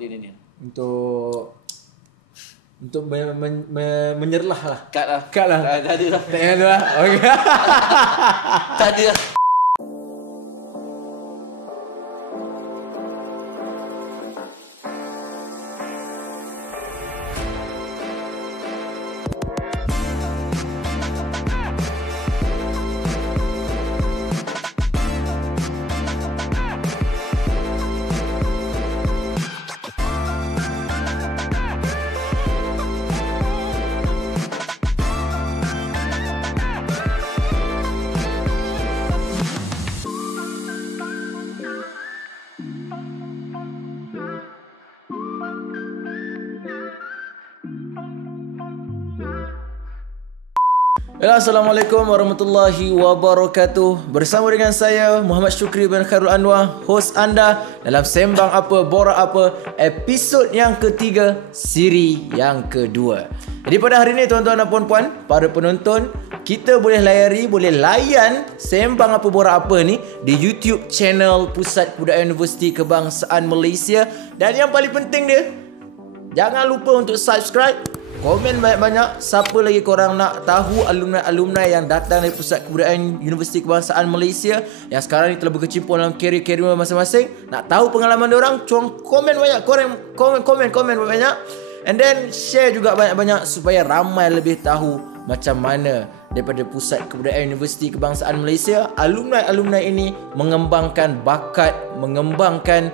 boleh nyanyi? Untuk menyerlah lah. Cut lah. Tak ada lah. Tak ada lah. Okay. Tak ada lah. Assalamualaikum warahmatullahi wabarakatuh. Bersama dengan saya Muhammad Syukri bin Khairul Anwar, host anda dalam Sembang Apa Borak Apa, episod yang ketiga, siri yang kedua. Jadi pada hari ini tuan-tuan dan puan-puan, para penonton, kita boleh layan Sembang Apa Borak Apa ni di YouTube channel Pusat Kebudayaan Universiti Kebangsaan Malaysia. Dan yang paling penting dia, jangan lupa untuk subscribe, komen banyak-banyak. Siapa lagi korang nak tahu alumni yang datang dari Pusat Kebudayaan Universiti Kebangsaan Malaysia yang sekarang ni telah berkecimpung dalam karier masing-masing, nak tahu pengalaman diorang, komen banyak, komen banyak. And then share juga banyak-banyak supaya ramai lebih tahu macam mana daripada Pusat Kebudayaan Universiti Kebangsaan Malaysia alumni ini mengembangkan bakat, mengembangkan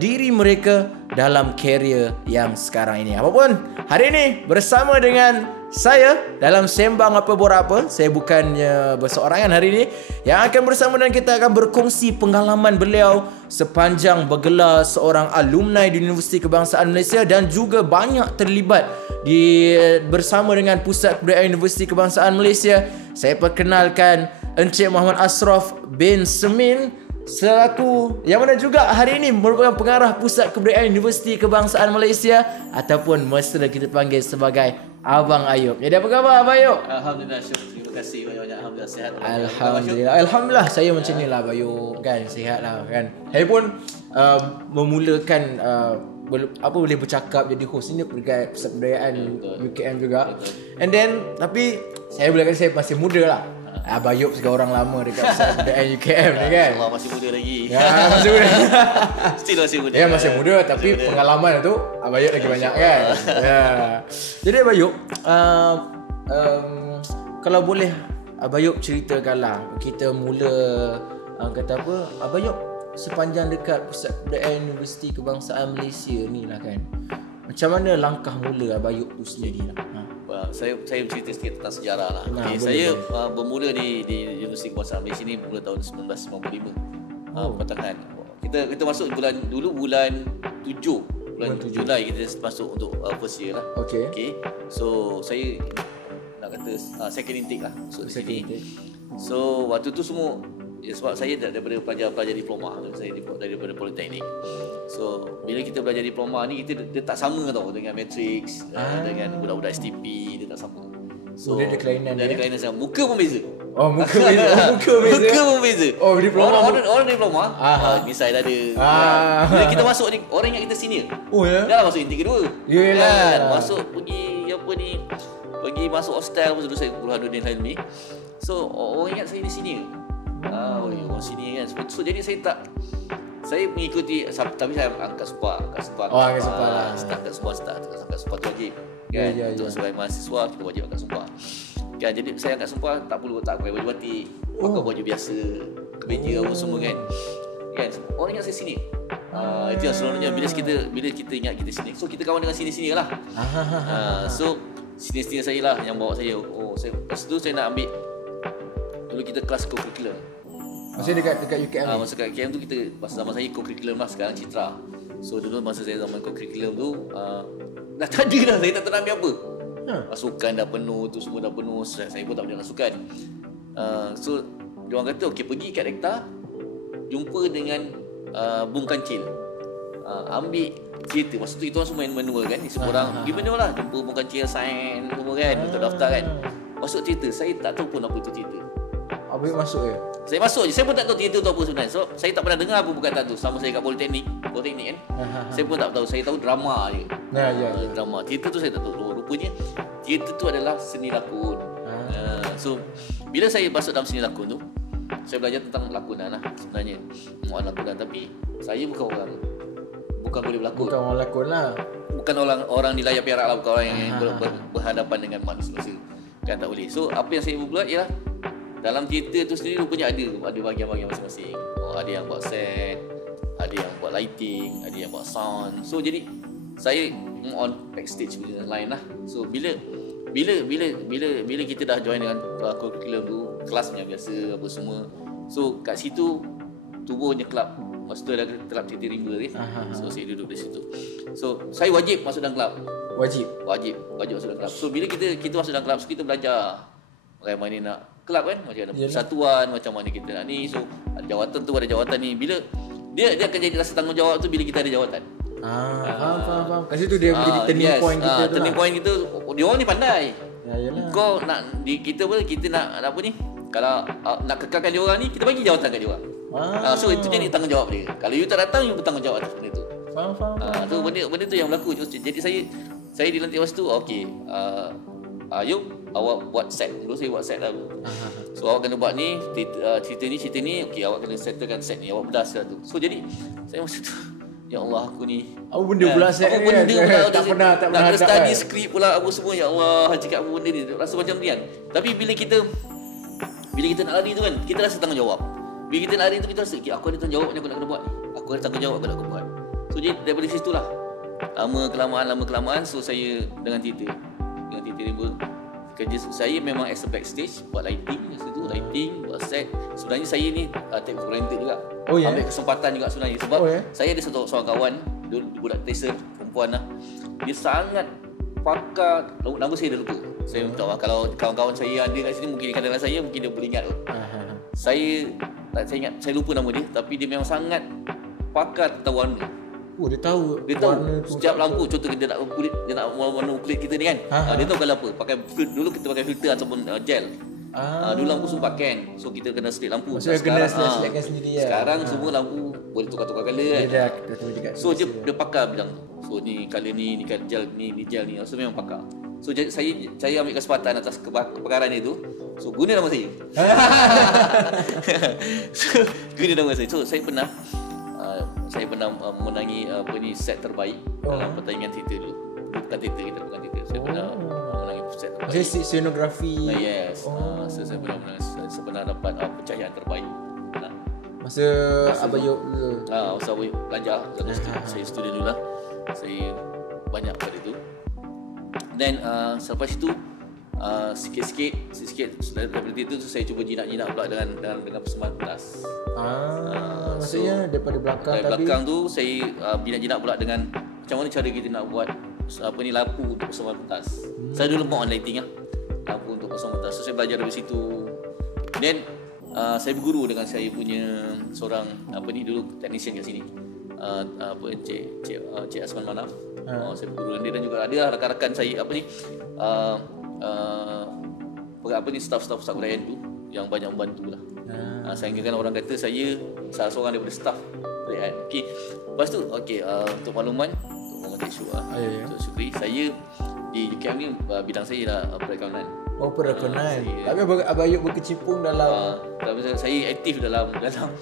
diri mereka dalam karier yang sekarang ini. Apapun, hari ini bersama dengan saya dalam Sembang Apa Borak Apa. Saya bukannya berseorangan hari ini. Yang akan bersama dengan kita akan berkongsi pengalaman beliau sepanjang bergelar seorang alumni di Universiti Kebangsaan Malaysia dan juga banyak terlibat bersama dengan Pusat Kebudayaan Universiti Kebangsaan Malaysia. Saya perkenalkan Encik Muhammad Ashraf bin Semin, selaku yang mana juga hari ini merupakan pengarah Pusat Kebudayaan Universiti Kebangsaan Malaysia, ataupun mesra kita panggil sebagai Abang Ayub. Jadi apa khabar Abang Ayub? Alhamdulillah, terima kasih banyak-banyak. Alhamdulillah sihat. Alhamdulillah saya macam ni lah Abang Ayub, kan, sihat lah kan. Saya pun memulakan boleh bercakap jadi host ni dekat Pusat Kebudayaan UKM juga. And then tapi saya boleh kata saya masih muda lah. Abang Ayub sebagai orang lama dekat Pusat Kebudayaan UKM ni kan. Allah masih muda lagi. Ya, masih muda. Still masih muda. Ya, masih muda tapi pengalaman tu Abang Ayub lagi banyak kan. Ya. Jadi Abang Ayub, kalau boleh Abang Ayub ceritakanlah, kita mula kata apa, Abang Ayub sepanjang dekat Pusat Kebudayaan Universiti Kebangsaan Malaysia ni lah kan. Macam mana langkah mula Abang Ayub tu sendiri lah? Saya bercerita sikit tentang sejarah lah. Saya bermula di Universiti Kebangsaan Malaysia ni mula tahun 1995. Pertengahan. Kita masuk bulan 7 Julai kita masuk untuk first year lah. Okay. So saya nak kata second intake lah masuk di sini. So waktu tu semua sebab saya daripada pelajar diploma, saya daripada politeknik. So bila kita belajar diploma ni, dia tak sama tau dengan matrix, dengan budak-budak STP, dia tak sama. So dia ada kelainan sama. Muka pun beza. Oh, muka beza. Muka pun beza. Oh, diploma. Orang diploma, ni saya dah ada. Bila kita masuk ni, orang ingat kita senior. Oh ya. Dah masuk intake kedua. Yalah. Masuk pergi masuk hostel masa tu saya Burhanuddin Hilmi. So orang ingat saya ni senior. Orang sini kan. So jadi saya mengikuti, tapi saya angkat sumpah. Angkat sumpah lah. Angkat sumpah tu wajib kan. Untuk sebagai mahasiswa kita wajib angkat sumpah kan. Jadi saya angkat sumpah, tak pakai baju batik, pakai baju biasa, kemeja apa semua kan. Orang ingat saya sini. Itu yang selalunya bila kita ingat kita sini, so kita kawan dengan sini-sini lah. So sini-sini saya lah yang bawa saya. Lepas tu saya nak ambil, dulu kita kelas co-curriculum. Maksudnya dekat UKM ni? Masa kat UKM tu kita, masa zaman saya co-curriculum lah, sekarang Citra. So dulu masa saya zaman co-curriculum tu dah tak ada dah, saya tak tahu nak ambil apa. Pasukan dah penuh, tu semua dah penuh. Saya pun tak boleh pasukan. So diorang kata okey, pergi kat rektor, jumpa dengan Bung Kancil, ambil cerita. Masa tu itu orang semua manual kan, semua orang pergi manual lah, jumpa Bung Kancil, sign semua kan, untuk daftar kan. Masuk cerita, saya tak tahu pun apa itu cerita. Abayuk masuk je. Saya masuk je. Saya pun tak tahu teater tu apa sebenarnya. So saya tak pernah dengar apa perkataan tu selama saya kat Politeknik kan. Saya pun tak tahu. Saya tahu drama je. Ya. Drama. Teater tu saya tak tahu. Rupanya teater tu adalah seni lakon. So bila saya masuk dalam seni lakon tu, saya belajar tentang lakonan lah sebenarnya. Muat lakonan, tapi saya bukan boleh berlakon. Bukan orang lakon lah. Bukan orang di layar perak lah, bukan orang yang berhadapan dengan manusia. Kan tak boleh. So apa yang saya buat ialah dalam teater tu sendiri rupanya ada bahagian-bahagian masing-masing. Ada yang buat set, ada yang buat lighting, ada yang buat sound. So jadi saya on backstage punya lain lah. So bila kita dah join dengan curriculum tu, kelasnya biasa apa semua. So kat situ tubuhnya kelab. Masa tu ada kelab teater rimba ni. So saya duduk di situ. So saya wajib masuk dalam kelab. Wajib masuk dalam kelab. So bila kita masuk dalam kelab, so kita belajar bagaimana nak kelab kan, macam mana persatuan, macam mana kita nak ni. So ada jawatan tu, ada jawatan ni. Bila dia akan jadi rasa tanggungjawab tu bila kita ada jawatan. Faham. Kat situ dia menjadi turning point kita tu. Turning point kita, dia orang ni pandai. Yalah. Kau nak kita nak apa ni? Kalau nak kekalkan dia orang ni, kita bagi jawatan kat dia orang. So itu jadi tanggungjawab dia. Kalau you tak datang, you bertanggungjawab atas benda tu. Faham. So benda tu yang berlaku. Jadi saya dilantik masa tu, okey. Ayub, awak buat set. Dulu saya buat set lah. So awak kena buat ni, cerita ni, okey, awak kena settlekan set ni, awak bedas lah tu. So jadi saya masa tu, ya Allah, aku ni apa benda pula set ni? Tak pernah nak study skrip pula apa semua. Ya Allah, cakap apa benda ni, rasa macam ni kan. Tapi bila kita nak lari tu kan, kita rasa tanggungjawab. Bila kita nak lari tu, kita rasa aku ada tanggungjawab ni, aku nak kena buat ni. Aku ada tanggungjawab, aku nak kena buat. So jadi daripada situ lah, lama kelamaan, so saya dengan teater rimba, kerja saya memang as a backstage, buat lighting masa tu, buat set. Sebenarnya saya ni take for granted juga. Ambil kesempatan juga sebenarnya. Sebab saya ada seorang kawan, budak teaser perempuan lah. Dia sangat pakar, nama saya dah lupa. Saya minta maaf kalau kawan-kawan saya ada kat sini, mungkin dia kenal saya, mungkin dia boleh ingat tu. Saya lupa nama dia, tapi dia memang sangat pakar tentang warna. Dia tahu setiap lampu. Contoh dia nak warna kulit kita ni kan. Dia tahu kalau apa. Dulu kita pakai filter ataupun gel. Dulu lampu semua pakai. So kita kena slip lampu. Sekarang select sendiri lah. Sekarang semua lampu boleh tukar-tukar colour kan. So dia pakar bidang tu. So ni colour ni colour gel ni gel ni. So memang pakar. So saya ambil kesempatan atas kepakaran dia tu. So guna nama saya. So guna nama saya. So saya pernah memenangi set terbaik dalam pertandingan teater dulu. Bukan teater. Saya pernah menangi set terbaik. Jadi scenografi. Yes. So saya pernah dapat pencahayaan terbaik. Masa Abayuk dulu. Masa Abayuk belajar. Saya student dulu lah. Saya banyak pada itu. Dan selepas itu sikit-sikit daripada itu saya cuba jinak pula dengan persembahan pentas. Maksudnya daripada belakang dari belakang tu saya jinak pula dengan macam mana cara kita nak buat lampu untuk persembahan pentas. Saya dulu mau lighting lah, lampu untuk persembahan pentas. So saya belajar dari situ. Then saya berguru dengan saya punya seorang dulu technician kat sini. Cik Asman Manaf. Saya berguru dengan dia, dan juga ada rakan-rakan saya staff kebudayaan tu yang banyak membantu lah. Sehingga kan orang kata saya salah seorang daripada staff kebudayaan. Okey. Lepas tu untuk makluman untuk Muhammad Syukur. Syukri, saya di UKM ni bidang saya lah perekonomian. Perekonomian. Tapi Abayuk berkecimpung dalam saya aktif dalam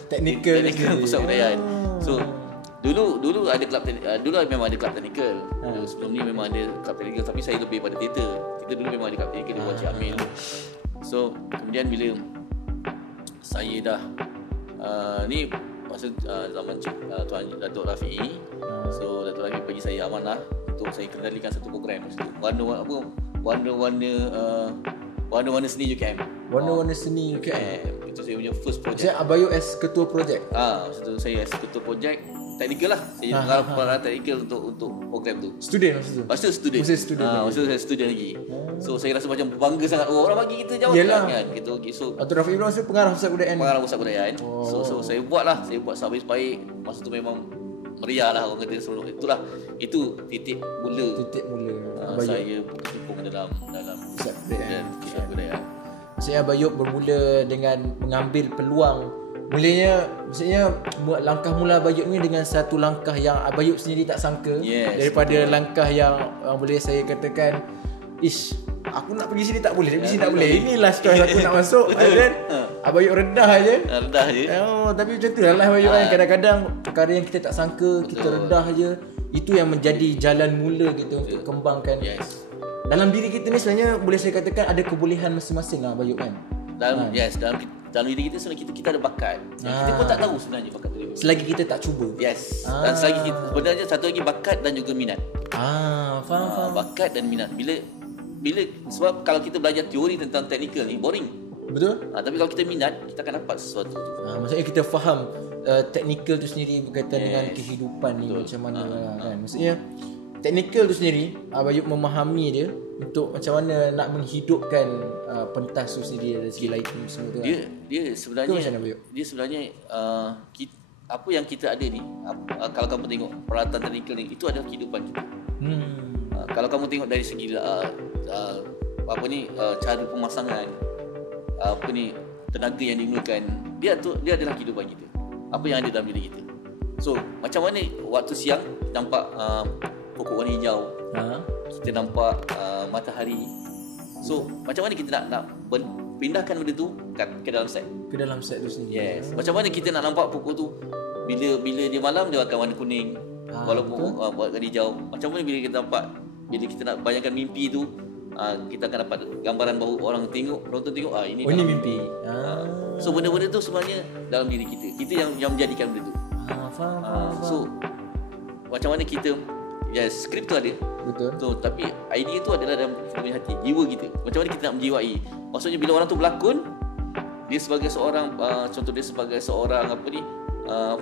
teknikal pusat kebudayaan. So dulu ada kelab dulu memang ada kelab teknikal. Sebelum ni memang ada kelab teknikal, tapi saya lebih pada teater. Kita dulu memang ada kelab teknikal di buat Cik Amil. So kemudian bila saya dah ni masa zaman Tuan Datuk Rafi'i. So Datuk Rafi'i bagi saya amanah untuk saya kendalikan satu program masa tu. Warna-warna seni UKM. Warna-warna seni UKM. Itu saya punya first project. Saya Abayuk as ketua projek. Masa tu saya as ketua projek teknikal lah. Saya pengarah teknikal untuk program tu. Student masa tu? Student. Masa tu saya student lagi. So saya rasa macam bangga sangat. Orang bagi kita jawatan kan. Gitu. So Datuk Rafi'i masa pengarah pusat kebudayaan. Pengarah pusat kebudayaan. So saya buat sebaik-baik. Masa tu memang meriah lah orang kata sebelum. Itu titik mula. Saya berkecimpung dalam pusat kebudayaan. maksudnya Abayub bermula dengan mengambil peluang. Maksudnya langkah mula Abayub ni dengan satu langkah yang Abayub sendiri tak sangka, daripada langkah yang boleh saya katakan aku nak pergi sini tak boleh, pergi sini tak boleh. Inilah choice aku nak masuk. Dan Abayub redah je. Tapi macam tu lah Abayub kan. Kadang-kadang perkara yang kita tak sangka, kita redah je. Itu yang menjadi jalan mula kita untuk kembangkan. Dalam diri kita ni sebenarnya boleh saya katakan ada kebolehan masing-masing lah Abayub kan. Dalam diri kita sebenarnya kita ada bakat. Kita pun tak tahu sebenarnya bakat tu. Selagi kita tak cuba. Dan selagi kita, sebenarnya satu lagi bakat dan juga minat. Faham. Bakat dan minat. Bila sebab kalau kita belajar teori tentang teknikal ni boring. Betul. Tapi kalau kita minat, kita akan dapat sesuatu tu. Maksudnya kita faham teknikal tu sendiri berkaitan dengan kehidupan ni macam mana kan. Maksudnya teknikal tu sendiri Abayub memahami dia untuk macam mana nak menghidupkan pentas tu sendiri dari segi lighting semua tu. Dia sebenarnya apa yang kita ada ni, kalau kamu tengok peralatan teknikal ni, itu adalah kehidupan kita. Kalau kamu tengok dari segi cara pemasangan, tenaga yang digunakan, dia adalah kehidupan kita. Apa yang ada dalam diri kita. So macam mana waktu siang kita nampak pokok warna hijau, kita nampak matahari. So macam mana kita nak pindahkan benda tu ke dalam set? Ke dalam set tu sendiri. Macam mana kita nak nampak pokok tu bila dia malam dia akan warna kuning, walaupun warna hijau. Macam mana bila kita nak bayangkan mimpi tu, kita akan dapat gambaran bahawa orang penonton tengok ini mimpi. So benda-benda tu sebenarnya dalam diri kita. Kita yang menjadikan benda tu. So macam mana kita skrip tu ada. Betul. So, tapi idea tu adalah dalam hati, jiwa kita. Macam mana kita nak menjiwai. Maksudnya bila orang tu berlakon, dia sebagai seorang contoh dia sebagai seorang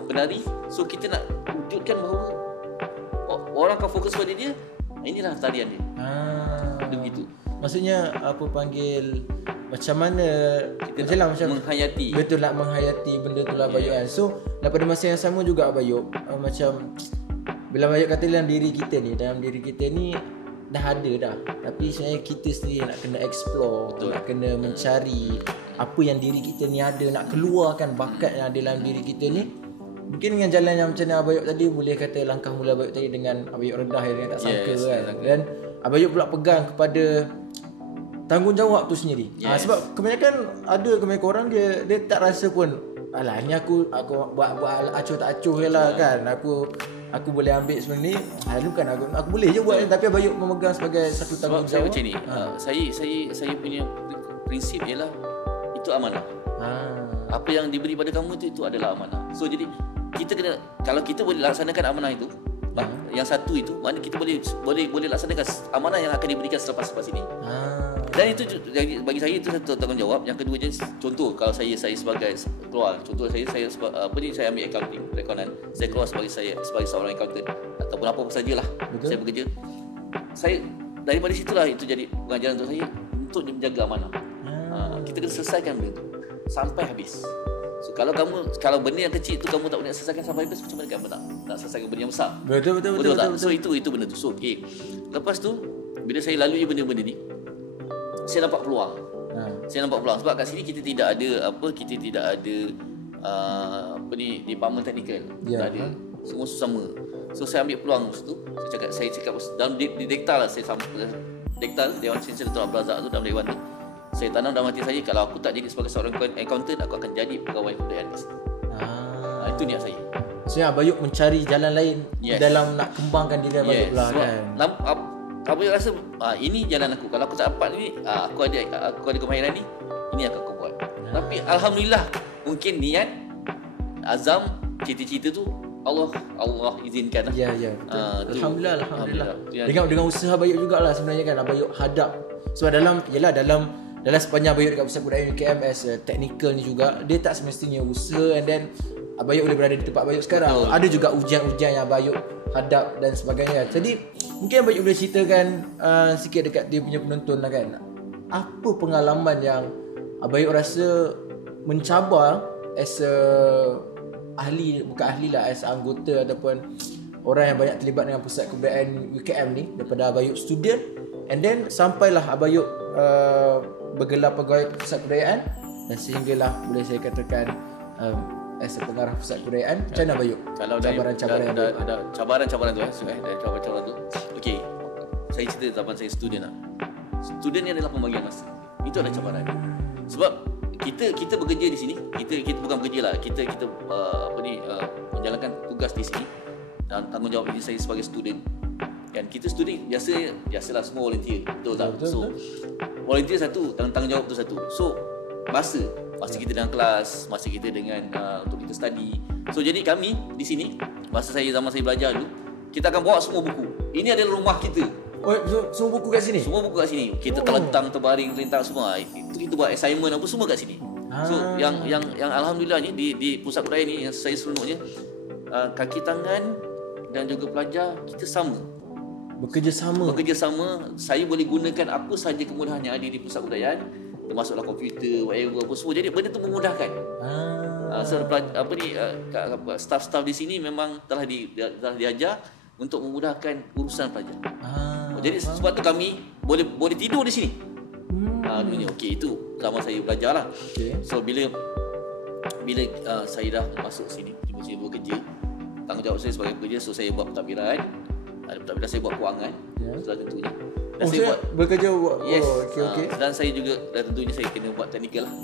penari. So kita nak wujudkan bahawa orang akan fokus pada dia. Inilah tarian dia. Begitu. Maksudnya macam mana kita macam menghayati. Betul, nak menghayati benda tu lah Abayub kan. So daripada masa yang sama juga Abayub, macam bila Abayub kata dalam diri kita ni dah ada dah, tapi sebenarnya kita sendiri nak kena explore. Betul. Nak kena mencari apa yang diri kita ni ada, nak keluarkan bakat yang ada dalam diri kita ni. Mungkin dengan jalan yang macam mana Abayub tadi, boleh kata langkah mula Abayub tadi dengan Abayub redah yang tak sangka kan. Dan Abayub pula pegang kepada tanggungjawab tu sendiri. Sebab kebanyakan orang dia tak rasa pun, alah ni aku buat acuh tak acuh je lah kan. Aku boleh ambil sebenarnya ni. Bukan aku boleh je buat ni, tapi Abayub memegang sebagai satu tanggungjawab. Sebab saya macam ni. Saya punya prinsip ialah itu amanah. Apa yang diberi pada kamu itu adalah amanah. So jadi kita kena, kalau kita boleh laksanakan amanah itu, yang satu itu, mana kita boleh laksanakan amanah yang akan diberikan selepas ini. Dan itu bagi saya itu satu tanggungjawab. Yang kedua jenis, contoh kalau saya sebagai keluar, contoh saya ambil accounting, perekonomian. Saya keluar sebagai seorang accountant ataupun apa sajalah. Saya bekerja. Saya daripada situlah itu jadi pengajaran untuk saya untuk menjaga amanah. Kita kena selesaikan benda itu sampai habis. So kalau benda yang kecil itu kamu tak boleh selesaikan sampai habis, macam mana kamu nak selesaikan benda yang besar? Betul. So itu benda tu. So lepas tu bila saya lalui benda-benda ni, saya nampak peluang. Sebab kat sini kita tidak ada department teknikal. Tak ada. Semua sama. So saya ambil peluang situ. Saya cakap dalam diktal lah, saya sampai diktal Dewan Sinsel Datuk Abdul Razak tu dalam dewan tu. Saya tanam dalam hati saya, kalau aku tak jadi sebagai seorang accountant, aku akan jadi pegawai kebudayaan kat sini. Itu niat saya. Maksudnya Abayub mencari jalan lain dalam nak kembangkan diri Abayub lah kan. Abayub rasa ini jalan aku. Kalau aku tak dapat ni, aku ada kemahiran ni, ini akan aku buat. Tapi alhamdulillah, mungkin niat, azam, cita-cita tu Allah izinkan lah. Ya. Alhamdulillah. Dengan usaha Abayub jugalah sebenarnya kan Abayub hadap. Sebab dalam sepanjang Abayub dekat Pusat Kebudayaan UKM as technical ni juga, dia tak semestinya usaha and then Abayub boleh berada di tempat Abayub sekarang. Ada juga ujian-ujian yang Abayub hadap dan sebagainya. Jadi mungkin Abayub boleh ceritakan sikit dekat dia punya penonton lah kan. Apa pengalaman yang Abayub rasa mencabar as a as anggota ataupun orang yang banyak terlibat dengan Pusat Kebudayaan UKM ni, daripada Abayub student and then sampailah Abayub bergelar pegawai pusat kebudayaan dan sehinggalah boleh saya katakan as a pengarah pusat kebudayaan. Macam mana Bayuk? Kalau cabaran-cabaran tu dari cabaran-cabaran tu. Okey. Saya cerita zaman saya student lah. Student ni adalah pembagian masa. Itu adalah cabaran. Sebab kita bekerja di sini, kita bukan bekerja lah. Kita menjalankan tugas di sini dan tanggungjawab ini saya sebagai student. Kan kita student biasalah semua volunteer. Betul tak? So volunteer satu, tanggungjawab tu satu. So masa kita dalam kelas, masa kita dengan untuk kita study. So jadi kami di sini, zaman saya belajar dulu, kita akan bawa semua buku. Ini adalah rumah kita. Oh, semua buku kat sini? Semua buku kat sini. Kita terlentang, terbaring, terlentang semua. Itu kita buat assignment apa semua kat sini. So yang alhamdulillahnya di pusat kebudayaan ni yang saya seronoknya, kaki tangan dan juga pelajar kita sama. Bekerja sama. Saya boleh gunakan apa sahaja kemudahan yang ada di pusat kebudayaan, termasuklah komputer, whatever apa semua. Jadi benda tu memudahkan. Staff-staff di sini memang telah diajar untuk memudahkan urusan pelajar. Jadi sebab tu kami boleh tidur di sini. Okey, itu zaman saya belajar lah. So bila saya dah masuk sini, tiba-tiba bekerja, tanggungjawab saya sebagai pekerja, so saya buat pentadbiran. Ada pentadbiran saya buat kewangan, sudah tentunya. Dan saya buat bekerja buat. Yes. Okay. Dan saya juga tentunya saya kena buat teknikal lah.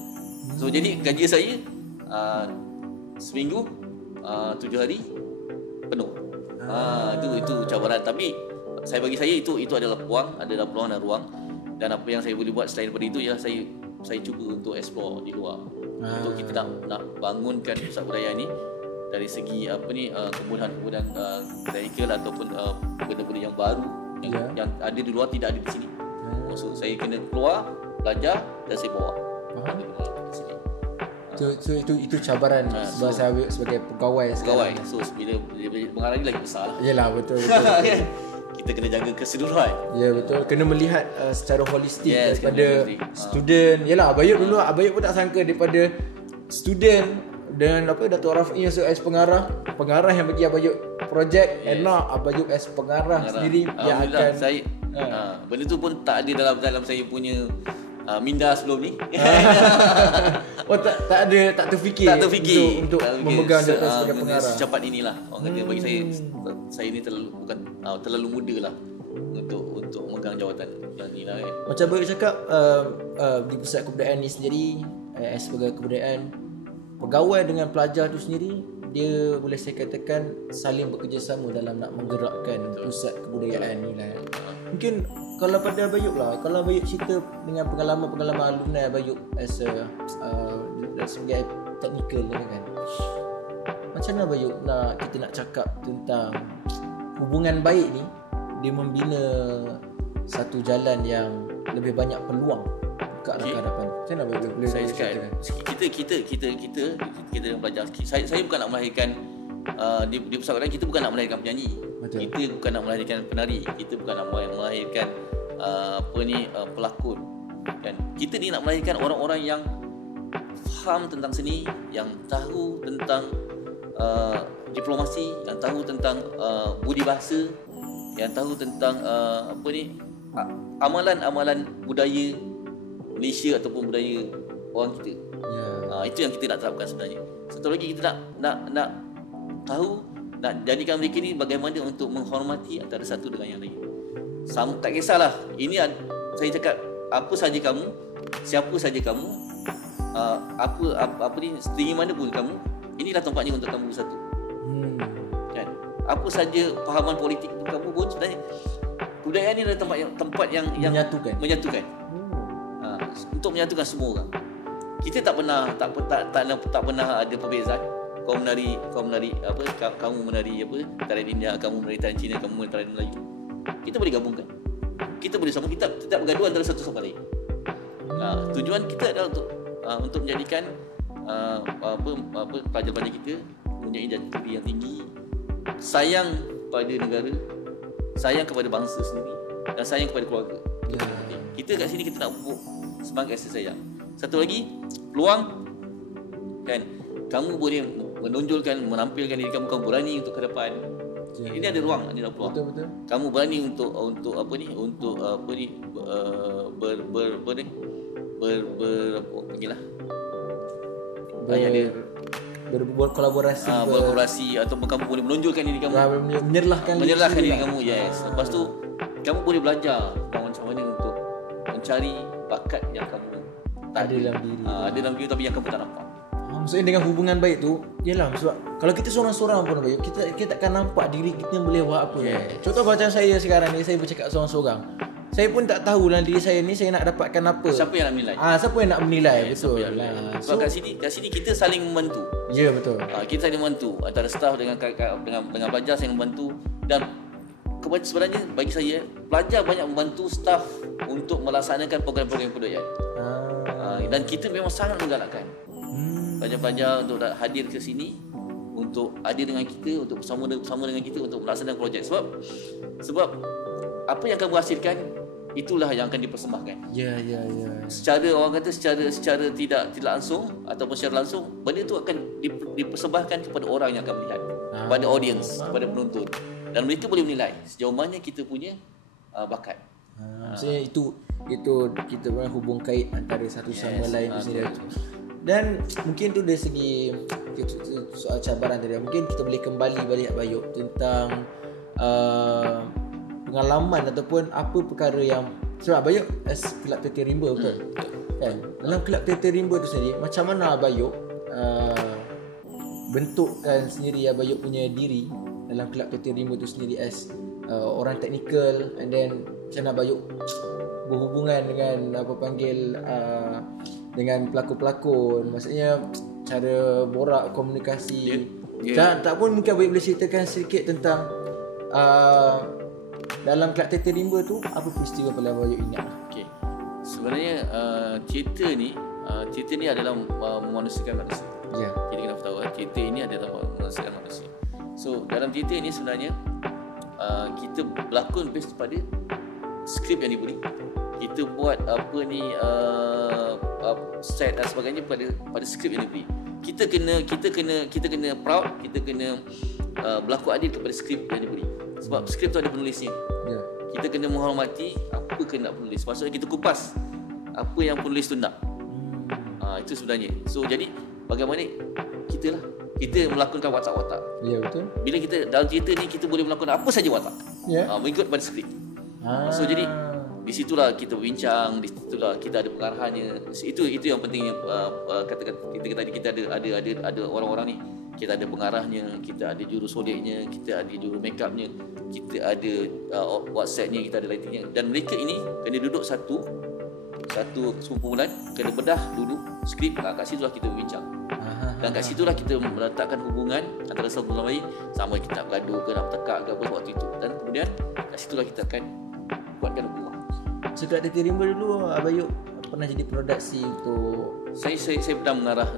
So jadi gaji saya seminggu 7 hari penuh. Itu cabaran, tapi bagi saya itu adalah peluang dan ruang. Dan apa yang saya boleh buat selain daripada itu ialah saya cuba untuk explore di luar. Untuk kita nak bangunkan pusat kebudayaan ni dari segi kemudahan-kemudahan teknikal ataupun benda-benda yang baru yang ada di luar tidak ada di sini. So saya kena keluar, belajar dan saya bawa di sini. Itu cabaran sebagai pegawai sekarang. So bila pengarah ni lagi besar lah. Yelah, betul. Kita kena jaga keseluruhan. Ya, betul. Kena melihat secara holistik daripada student. Yelah, Abayuk dulu Abayuk pun tak sangka daripada student dengan Dato' Rafi masuk as pengarah yang bagi Abayuk projek, enak Abayuk as pengarah sendiri yang akan saya benda tu pun tak ada dalam saya punya minda sebelum ni. tak terfikir untuk memegang jabatan sebagai pengarah secepat inilah. Orang kata bagi saya ni terlalu muda lah untuk memegang jawatan yang ni lah. Macam Abayuk cakap, di pusat kebudayaan ni sendiri, sebagai kebudayaan, pegawai dengan pelajar tu sendiri, dia boleh saya katakan saling bekerjasama dalam nak menggerakkan pusat kebudayaan ni lah. Mungkin kalau pada Abayuk lah, kalau Abayuk cerita dengan pengalaman alumni Abayuk as sebagai teknikal kan, macam mana Abayuk kita nak cakap tentang hubungan baik ni, dia membina satu jalan yang lebih banyak peluang ke hadapan. Macam mana boleh saya cakap, kita yang belajar, saya bukan nak melahirkan di pusat kebudayaan, kita bukan nak melahirkan penyanyi. Betul. Kita bukan nak melahirkan penari, kita bukan nak melahirkan pelakon kan. Kita ni nak melahirkan orang-orang yang faham tentang seni, yang tahu tentang diplomasi, yang tahu tentang budi bahasa, yang tahu tentang amalan-amalan budaya Malaysia ataupun budaya orang kita. Itu yang kita nak terapkan sebenarnya. Satu lagi, kita nak tahu, nak jadikan mereka ni bagaimana untuk menghormati antara satu dengan yang lain. Tak kisahlah, ini saya cakap, apa saja kamu, siapa saja kamu, setinggi mana pun kamu, inilah tempatnya untuk kamu bersatu. Kan? Apa saja fahaman politik kamu pun, sebenarnya kebudayaan ini adalah tempat yang menyatukan. Untuk menyatukan semua orang. Kita tak pernah ada perbezaan. Kau menari kamu menari tarian India, kamu menari tarian Cina, kamu menari tarian Melayu. Kita boleh gabungkan. Kita boleh sama, kita tidak bergaduh antara satu sama lain. Tujuan kita adalah untuk menjadikan pelajar-pelajar kita mempunyai jati diri yang tinggi, sayang pada negara, sayang kepada bangsa sendiri, dan sayang kepada keluarga. Kita kat sini kita nak pupuk semangat kasih sayang. Satu lagi, peluang kan, kamu boleh menonjolkan, menampilkan diri kamu, kamu berani untuk ke depan. Ini ada ruang, ada peluang. Betul. Kamu berani untuk beginilah. Yang dia berkolaborasi berkolaborasi ataupun kamu boleh menonjolkan diri kamu, menyerlahkan diri kamu. Yes. Lepas tu kamu boleh belajar macam mana untuk mencari bakat yang kamu ada dalam diri. Ada dalam diri tapi yang kamu tak nampak. Maksudnya dengan hubungan baik tu, yalah, sebab kalau kita seorang-seorang pun baik, kita takkan nampak diri kita boleh buat apa. Contoh macam saya sekarang ni, saya bercakap seorang-seorang. Saya pun tak tahu dalam diri saya ni saya nak dapatkan apa. Siapa yang nak menilai? Siapa yang nak menilai? Betul lah. Sebab kat sini kita saling membantu. Ya, betul. Kita saling membantu antara staff dengan pelajar saling membantu. Dan sebenarnya bagi saya, pelajar banyak membantu staff untuk melaksanakan program-program kebudayaan. Dan kita memang sangat menggalakkan pelajar-pelajar untuk hadir ke sini, untuk hadir dengan kita, untuk bersama dengan kita untuk melaksanakan projek. Sebab apa yang kamu hasilkan, itulah yang akan dipersembahkan. Ya. Secara orang kata secara tidak langsung ataupun secara langsung, benda itu akan dipersembahkan kepada orang yang akan melihat, kepada audience, kepada penonton, dan mereka boleh menilai sejauh mana kita punya bakat. Maksudnya itu kita pernah hubung kait antara satu sama lain di sini. Dan mungkin tu dari segi soal cabaran tadi, mungkin kita boleh kembali balik Bayuk tentang pengalaman ataupun apa perkara yang, sebab Bayuk as kelab Teater Rimba, betul? Kan? Dalam kelab Teater Rimba tu sendiri, macam mana Bayuk bentukkan sendiri Bayuk punya diri dalam kelab Teater Rimba tu sendiri as orang teknikal, and then macam mana Bayuk berhubungan dengan dengan pelakon-pelakon, maksudnya cara borak, komunikasi. Tak pun mungkin Bayuk boleh ceritakan sedikit tentang dalam kelab Teater Rimba tu apa peristiwa paling Bayuk ingat? Okey. Sebenarnya teater ni adalah memanusiakan manusia. Ya. Kita kena tahu teater ini adalah memanusiakan manusia. So dalam teater ni sebenarnya kita berlakon based pada skrip yang diberi. Kita buat set dan sebagainya pada skrip yang diberi. Kita kena proud, kita kena berlaku adil kepada skrip yang diberi. Sebab skrip tu ada penulisnya. Ya. Kita kena menghormati apa kena penulis. Maksudnya kita kupas apa yang penulis tu nak. Itu sebenarnya. So jadi bagaimana kita melakonkan watak-watak. Ya, betul. Bila kita dalam teater ni kita boleh melakukan apa saja watak. Ya. Mengikut pada skrip. So jadi di situlah kita berbincang, di situlah kita ada pengarahannya. Itu yang pentingnya. Katakan kita ada orang-orang ni, kita ada pengarahnya, kita ada juru soleknya, kita ada juru make upnya, kita ada WhatsAppnya, kita ada lightingnya, dan mereka ini kena duduk satu kumpulan, kena bedah dulu skrip. Kat situlah kita berbincang. Dan kat situlah kita meletakkan hubungan antara satu sama lain, sama kita nak bergaduh ke nak bertekak ke apa waktu itu, dan kemudian kat situlah kita akan buatkan hubungan. Sekat Teater Rimba dulu Bayuk pernah jadi produksi untuk saya pernah mengarah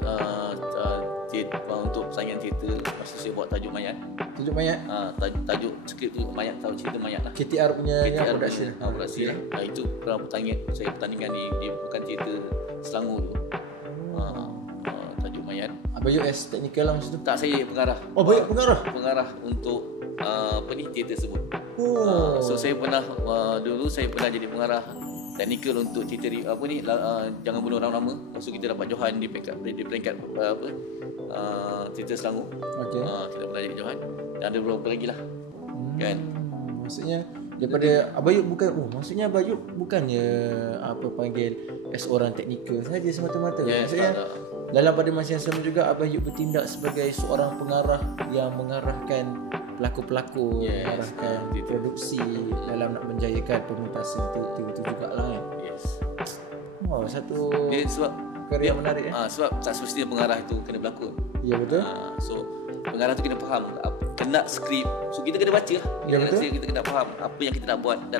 untuk saingan teater. Masa saya buat Tajuk Mayat. Tajuk skrip tu Mayat, tahu cerita Mayat lah. KTR punya production. Produksi lah. Itu pernah saya pertandingan di bukan teater Selangor dulu. Tajuk Mayat. Bayuk as technical lah masa tu? Tak, saya pengarah. Bayuk pengarah? Pengarah untuk teater tersebut. So saya pernah dulu saya pernah jadi pengarah teknikal untuk teater Jangan Bunuh Orang-Nama. Lepas tu kita dapat Johan di peringkat teater Selangor. Okay. Kita pernah jadi Johan. Dan ada beberapa lagi lah. Kan? Maksudnya daripada Bayuk maksudnya Bayuk bukannya as orang teknikal saja semata-mata. Yes, maksudnya dalam pada masa yang sama juga Bayuk bertindak sebagai seorang pengarah yang mengarahkan pelakon-pelakon, mengarahkan produksi dalam nak menjayakan pementasan teater itu jugalah kan. Yes. Satu sebab karya yang menarik. Sebab tak semestinya pengarah tu kena berlakon. Ya, betul. So pengarah tu kena faham kena skrip. So kita kena baca lah. Ya, betul. Kita kena faham apa yang kita nak buat dan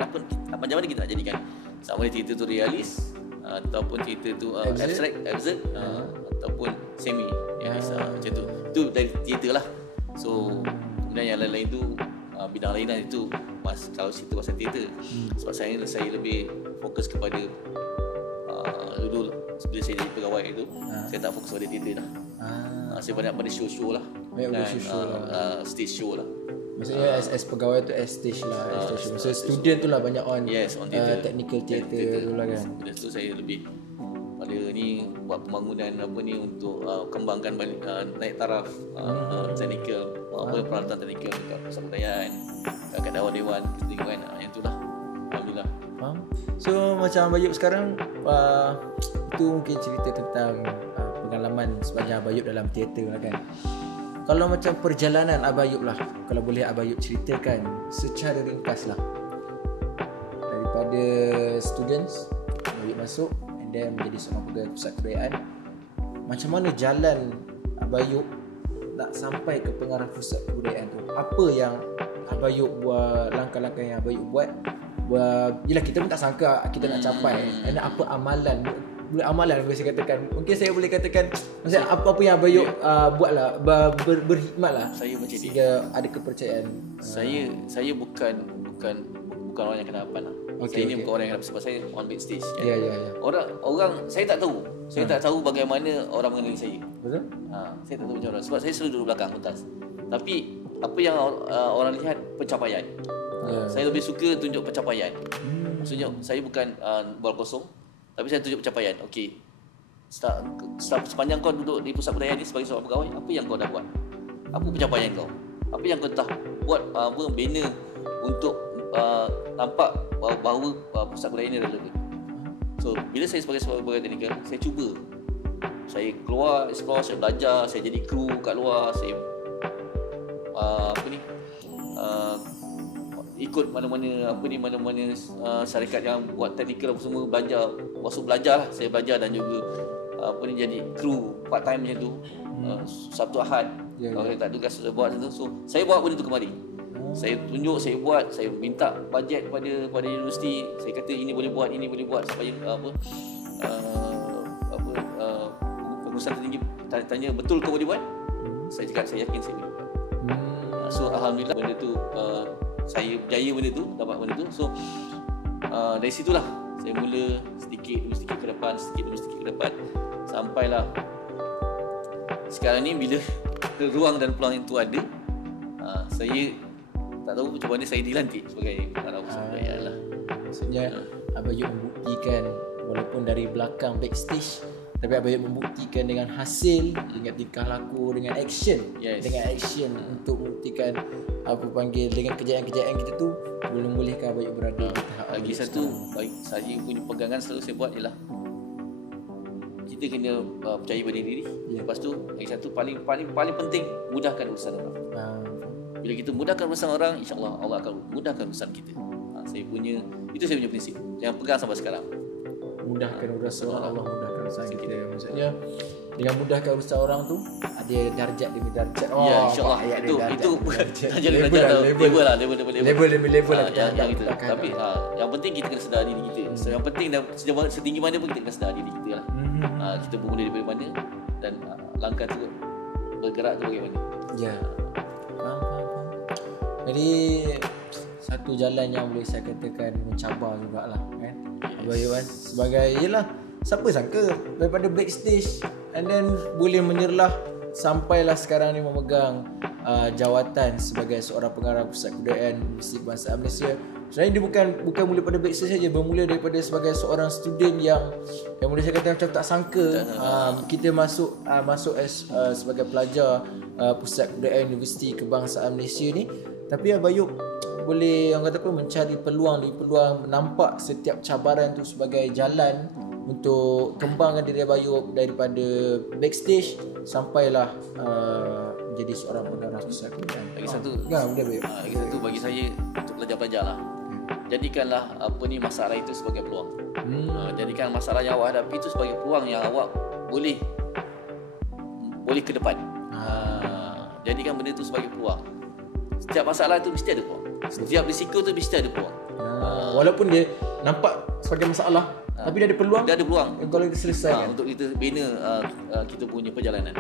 macam mana kita nak jadikan. Sama ada teater tu realis ataupun teater tu abstract, ataupun semi realis. Macam tu. Itu dari teater lah. So kemudian yang lain-lain tu bidang lain itu kalau cerita pasal teater. Sebab saya lebih fokus kepada dulu bila saya jadi pegawai itu saya tak fokus pada teater dah. Saya banyak pada show lah. Stage show lah. Maksudnya as pegawai tu as stage lah. Maksudnya student tu lah banyak on technical technical theatre tu lah kan. Bila tu saya lebih pada ni buat pembangunan apa ni untuk kembangkan balik naik taraf teknikal, peralatan teknikal dekat pusat kebudayaan, kat dewan-dewan kita tengok kan, yang itulah. Alhamdulillah. Faham? So macam Abayub sekarang itu mungkin cerita tentang pengalaman sepanjang Abayub dalam teater lah kan. Kalau macam perjalanan Abayub lah, kalau boleh Abayub ceritakan secara ringkas lah, daripada students Abayub masuk and then menjadi seorang pegawai pusat kebudayaan, macam mana jalan Abayub nak sampai ke pengarah pusat kebudayaan tu? Apa yang Abayub buat, langkah-langkah yang Abayub buat? Yelah, kita pun tak sangka kita nak capai. Dan apa amalan, boleh saya katakan, mungkin saya boleh katakan maksudnya apa-apa yang Abayub buatlah, berhikmat lah, Saya macam ni, sehingga ada kepercayaan. Saya bukan orang yang kena harapan lah. Saya ni bukan orang yang kena harapan, sebab saya on backstage kan? Ya. Orang saya tak tahu. Saya tak tahu bagaimana orang mengenali saya. Betul? Saya tak tahu macam mana, sebab saya selalu duduk belakang pentas. Tapi apa yang orang lihat pencapaian. Saya lebih suka tunjuk pencapaian. Maksudnya saya bukan bola kosong, tapi saya tunjuk pencapaian. Okey, sepanjang kau duduk di pusat kebudayaan ni sebagai seorang pegawai, apa yang kau dah buat? Apa pencapaian kau? Apa yang kau dah buat, banner untuk nampak bahawa pusat kebudayaan ni relevan. So bila saya sebagai pegawai teknikal, saya cuba, saya keluar explore, saya belajar, saya jadi kru kat luar, saya ikut mana-mana syarikat yang buat teknikal apa semua, belajar lah. Saya belajar dan juga jadi kru part time macam tu, Sabtu Ahad. Kalau saya tak tugas saya buat macam tu. So saya buat benda tu kemari. Saya tunjuk, saya buat, saya minta bajet pada universiti. Saya kata ini boleh buat supaya pengurusan tertinggi tanya betul kau boleh buat? Saya cakap saya yakin saya boleh buat. So alhamdulillah benda tu saya berjaya dapat benda tu. So dari situlah saya mula sedikit ke depan sampailah sekarang ni bila ruang dan peluang itu ada, saya tak tahu macam mana saya dilantik sebagai pengarah pusat kebudayaan lah. Maksudnya Abayub membuktikan walaupun dari belakang backstage, tapi Abayub membuktikan dengan hasil, dengan tingkah laku, dengan action. Dengan action untuk membuktikan dengan kejayaan-kejayaan kita tu boleh membolehkan Abayub berada di tahap lagi satu baik saya punya pegangan selalu saya buat ialah kita kena percaya pada diri. Lepas tu lagi satu paling penting, mudahkan urusan orang. Bila kita mudahkan urusan orang, insya-Allah Allah akan mudahkan urusan kita. Itu saya punya prinsip yang pegang sampai sekarang. Mudahkan urusan orang, Allah mudahkan urusan kita. Maksudnya dengan mudahkan urusan orang tu ada darjat demi darjat. Ya, insya-Allah. Itu darjat level lah. Yang itu. Tapi yang penting kita kena sedar diri kita. Yang penting setinggi mana pun kita kena sedar diri kita lah. Kita bermula dari mana dan langkah tu bergerak tu bagaimana. Ya. Faham. Jadi satu jalan yang boleh saya katakan mencabar jugalah kan. Abayub kan sebagai siapa sangka daripada backstage and then boleh menyerlah sampailah sekarang ni memegang jawatan sebagai seorang pengarah pusat kebudayaan Universiti Kebangsaan Malaysia. Sebenarnya dia bukan mula pada backstage saja, bermula daripada sebagai seorang student yang boleh saya kata macam tak sangka kita masuk sebagai pelajar pusat kebudayaan Universiti Kebangsaan Malaysia ni. Tapi Abayub boleh mencari peluang, nampak setiap cabaran tu sebagai jalan untuk kembangkan diri Abayub daripada backstage sampailah menjadi seorang pengarah pusat kebudayaan. Lagi satu bagi saya untuk pelajar-pelajar lah. Jadikanlah masalah itu sebagai peluang. Jadikan masalah yang awak hadapi itu sebagai peluang yang awak boleh ke depan. Jadikan benda itu sebagai peluang. Setiap masalah itu mesti ada peluang. Setiap risiko tu mesti ada peluang. Walaupun dia nampak sebagai masalah, tapi dia ada peluang. Dia ada peluang kalau kita selesaikan untuk kita bina kita punya perjalanan.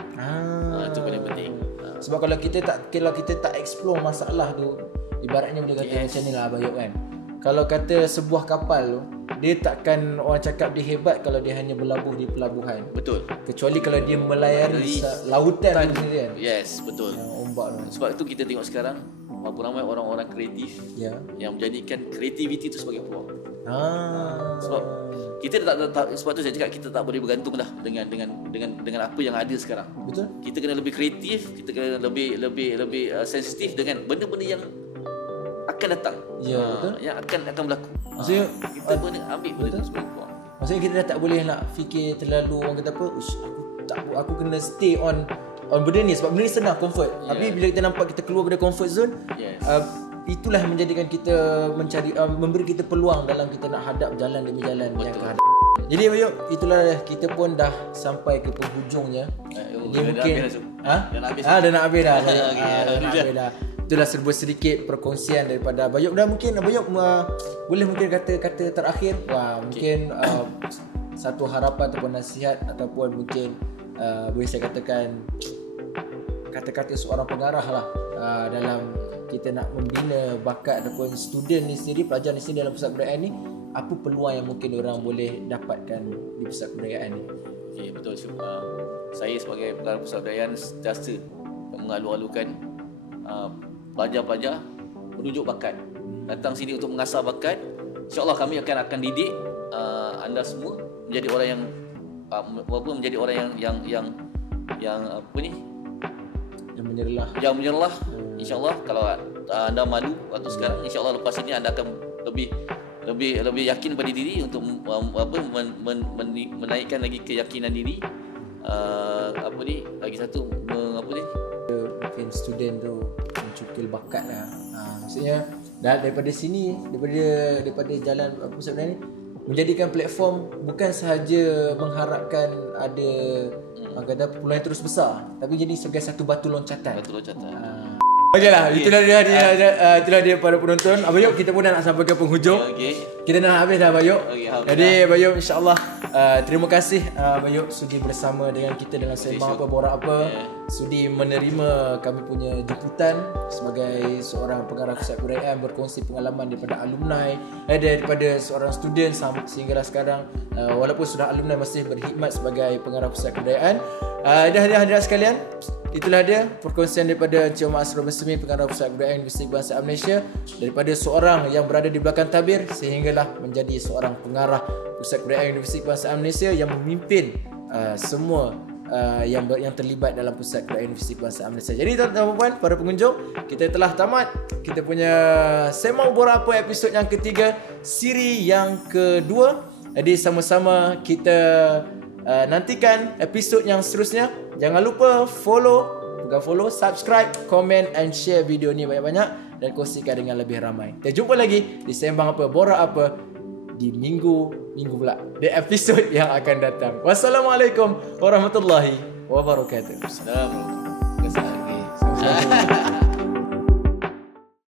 Itu paling penting. Sebab kalau kita tak explore masalah tu, ibaratnya boleh kata macam ni lah Abayub kan. Kalau kata sebuah kapal tu, dia takkan orang cakap dia hebat kalau dia hanya berlabuh di pelabuhan. Betul. Kecuali kalau dia melayari lautan sendiri kan. Yes, betul. Ombak tu. Sebab itu kita tengok sekarang berapa ramai orang-orang kreatif yang menjadikan kreativiti itu sebagai peluang. Sebab kita tak sebab tu saya cakap kita tak boleh bergantung lah dengan apa yang ada sekarang. Betul. Kita kena lebih kreatif, kita kena lebih sensitif dengan benda-benda yang akan datang. Ya, betul. Yang akan berlaku. Maksudnya kita boleh ambil benda tu sebagai peluang. Maksudnya kita dah tak boleh nak fikir terlalu orang kata apa, aku kena stay on benda ni sebab benda ni senang, comfort. Tapi bila kita nampak kita keluar dari comfort zone, itulah yang menjadikan kita mencari memberi kita peluang dalam kita nak hadap jalan demi jalan yang akan hadap. Jadi Bayuk, itulah kita pun dah sampai ke penghujungnya. Jadi mungkin dah nak habis dah. Itulah serba sedikit perkongsian daripada Bayuk. Dan mungkin Bayuk boleh mungkin kata-kata terakhir. Mungkin satu harapan ataupun nasihat ataupun mungkin boleh saya katakan kata-kata seorang pengarah lah dalam kita nak membina bakat ataupun student ni sendiri, pelajar ni sendiri dalam pusat kebudayaan ni. Apa peluang yang mungkin orang boleh dapatkan di pusat kebudayaan ni? Okay, betul. Saya sebagai pengarah pusat kebudayaan sentiasa mengalu-alukan pelajar-pelajar menunjuk bakat. Datang sini untuk mengasah bakat. InsyaAllah kami akan didik anda semua menjadi orang yang menjadi orang yang apa ni? Yang menyerlah. InsyaAllah kalau anda malu waktu sekarang, InsyaAllah lepas ini anda akan lebih yakin pada diri untuk menaikkan lagi keyakinan diri. Lagi satu mungkin student tu mencukil bakat lah. Maksudnya daripada sini, daripada jalan pusat kebudayaan ni menjadikan platform bukan sahaja mengharapkan ada kata peluang terus besar, tapi jadi sebagai satu batu loncatan. Okeylah, itulah dia para penonton. Bayuk, kita pun dah nak sampai ke penghujung. Kita dah nak habis dah Bayuk. Jadi Bayuk, insya-Allah terima kasih Bayuk sudi bersama dengan kita dalam sembang apa borak apa. Sudi menerima kami punya jemputan sebagai seorang pengarah pusat kebudayaan, berkongsi pengalaman daripada alumni, daripada seorang student sehinggalah sekarang, walaupun sudah alumni masih berkhidmat sebagai pengarah pusat kebudayaan. Hadirin sekalian, itulah dia perkongsian daripada Encik Omar Asrul Bersemi, pengarah pusat kebudayaan Universiti Bahasa Malaysia, daripada seorang yang berada di belakang tabir sehinggalah menjadi seorang pengarah pusat kebudayaan Universiti Bahasa Malaysia yang memimpin semua yang terlibat dalam pusat kebudayaan Universiti Bahasa Malaysia. Jadi tuan-tuan dan puan, para pengunjung, kita telah tamat kita punya Sembang Borak Apa episod yang ketiga, siri yang kedua. Jadi sama-sama kita nantikan episod yang seterusnya. Jangan lupa subscribe, komen and share video ni banyak-banyak dan kongsikan dengan lebih ramai. Kita jumpa lagi di Sembang Apa Borak Apa di minggu pula, di episod yang akan datang. Wassalamualaikum warahmatullahi wabarakatuh. Assalamualaikum.